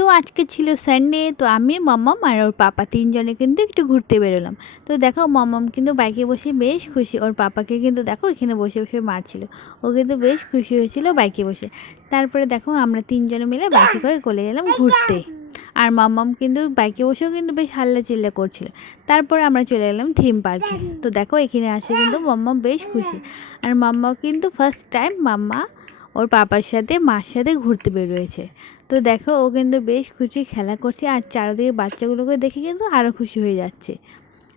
তো আজকে ছিল সানডে, তো আমি মাম্মাম আর ওর পাপা তিনজনে কিন্তু একটু ঘুরতে বেরোলাম। তো দেখো মাম্মাম কিন্তু বাইকে বসে বেশ খুশি, ওর পাপাকে কিন্তু দেখো এখানে বসে বসে মারছিল, ও কিন্তু বেশ খুশি হয়েছিল বাইকে বসে। তারপরে দেখো আমরা তিনজনে মিলে বাইকে করে চলে গেলাম ঘুরতে, আর মাম্মাম কিন্তু বাইকে বসেও কিন্তু বেশ হাল্লা চিল্লা করছিল। তারপরে আমরা চলে গেলাম থিম পার্কে। তো দেখো এখানে আসে কিন্তু মাম্মাম বেশ খুশি, আর মাম্মা কিন্তু ফার্স্ট টাইম মাম্মা ওর পাপার সাথে মার সাথে ঘুরতে বেরোয়েছে। তো দেখো ও কিন্তু বেশ খুশি, খেলা করছে, আর চারিদিকে বাচ্চাগুলোকে দেখে কিন্তু আরও খুশি হয়ে যাচ্ছে।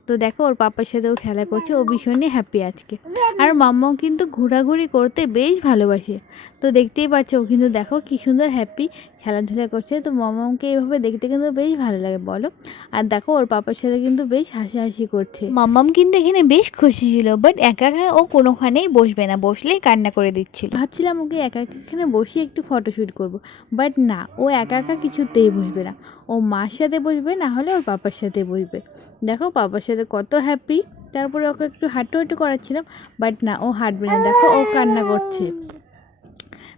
তো দেখো ওর পাপার সাথেও খেলা করছে, ও ভীষণই হ্যাপি আজকে। আর মাম্মাও কিন্তু ঘোরাঘুরি করতে বেশ ভালোবাসে। তো দেখতেই পাচ্ছ ও কিন্তু দেখো কী সুন্দর হ্যাপি খেলাধুলা করছে। তো মাম্মাকে এইভাবে দেখতে কিন্তু বেশ ভালো লাগে বলো। আর দেখো ওর পাপার সাথে কিন্তু বেশ হাসাহাসি করছে। মাম্মাম কিন্তু এখানে বেশ খুশি ছিল, বাট একা একা ও কোনোখানেই বসবে না, বসলেই কান্না করে দিচ্ছিল। ভাবছিলাম ওকে একা একা এখানে বসে একটু ফটোশ্যুট করব, বাট না, ও একা একা কিছুতেই বসবে না, ও মার সাথে বসবে, না হলে ওর পাপার সাথে বসবে। দেখো পাপার সাথে কত হ্যাপি। তারপরে ওকে একটু হাঁটু হাঁটু করাচ্ছিলাম, বাট না, ও হাঁটবে না, দেখো ও কান্না করছে।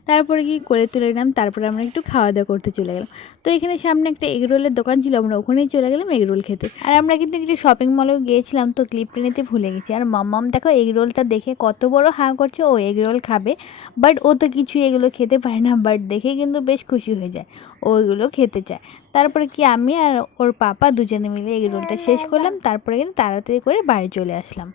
তারপরে কি করে তুলে নিলাম, তারপরে আমরা একটু খাওয়া দাওয়া করতে চলে গেলাম। তো এখানে সামনে একটা এগরোলের দোকান ছিল, আমরা ওখানেই চলে গেলাম এগরোল খেতে। আর আমরা কিন্তু একটু শপিং মলেও গিয়েছিলাম, তো ক্লিপটা নিতে ভুলে গেছি। আর মাম্মাম দেখো এগরোলটা দেখে কত বড় হাঁ করছে, ও এগরোল খাবে, বাট ও তো কিছুই এগুলো খেতে পারে না, বাট দেখে কিন্তু বেশ খুশি হয়ে যায়, ও এগুলো খেতে চায়। তারপরে কি আমি আর ওর পাপা দুজনে মিলে এগরোলটা শেষ করলাম, তারপরে কিন্তু তাড়াতাড়ি করে বাড়ি চলে আসলাম।